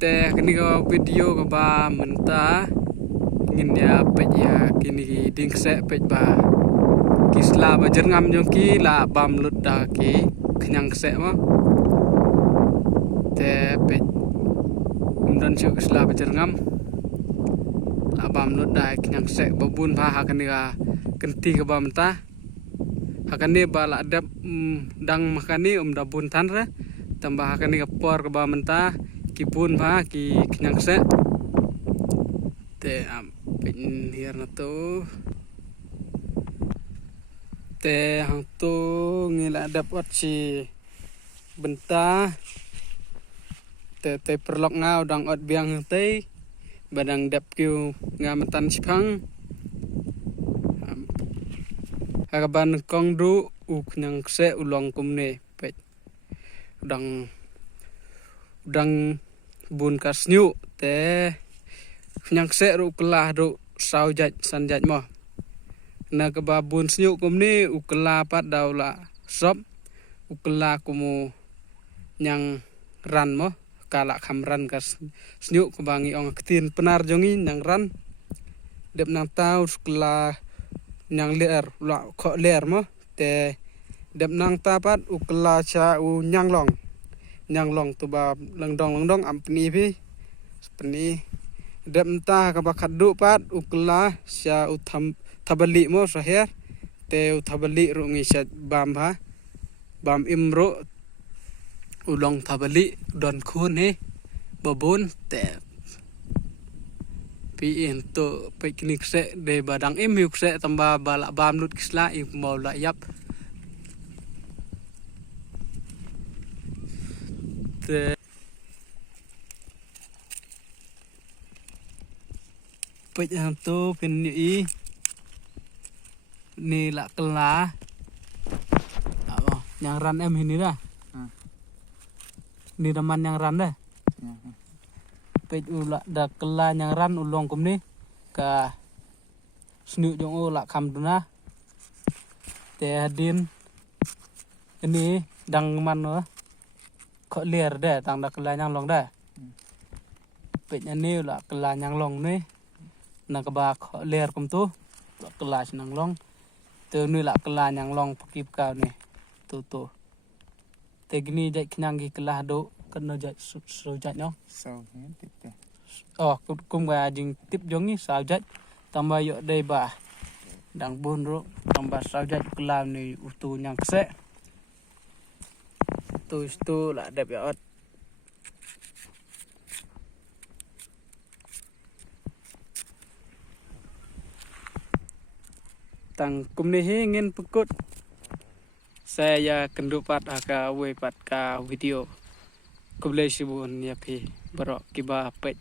teh kini ko video ko ba mentah ngin ya pej ya kini ding se pej ba kisla ba jerngam jong ki la bam lut da ki kenyang se ma te pej dan chu kisla ba jerngam la bam lut da kenyang se babun ba ha kini ga kenti ko ba mentah hakani ba la adap dang makani da bun tan re tambah hakani ka por ko ba mentah kipun ba ki kenyang se te am pin hier na to te hang to ngila dapat si benta te perlok ngau dang ot biang te badang dap kiu ngamatan sipang hagaban kong du u kenyang se ulong kumne pet udang bun kasnyu te kenyang se ru kelah ru sau jaj san jaj mo na ke babun snyu kumni u kelah pat daula sop u kelah kumu nyang ran mo kala khamran kas snyu ku bangi ong ketin penar jongi nyang ran dep nang tau kelah nyang ler la kho ler mo te dep nang ta pat u kelah cha u nyang long tu ba langdong ampni phi spni dep ta ka ba khaddu pat u kelah cha u thabali mo saher te u thabali ru ngi sat bam imro ulong thabali don khun he babun te pi into picnic se de badang imyuk se tamba bala bam lut kisla i mo la yap te pej hantu pin i ni la kela yang ran em ini dah ni teman yang ran dah pej ula da kela yang ran ulong kum ni ka snu jong ula kam duna te hadin ini dang man no kho ler dah tang da kela yang long dah pej ni ula kela yang long ni na ka ba kho ler kum tu kela nang long te ni la kela yang long pakip ka ni tu te gini jai kenyang gi kelah do kena jai so jai no Sau hen tip te. oh kum ga jing tip jongi sao jai tambah yo dei ba dang bun ro tambah sao jai kelah ni utu nyang se tu la dep ya ot tang kum ni he ngin pekut saya kendupat aka we pat ka video kublai sibun ya pi barok kiba pet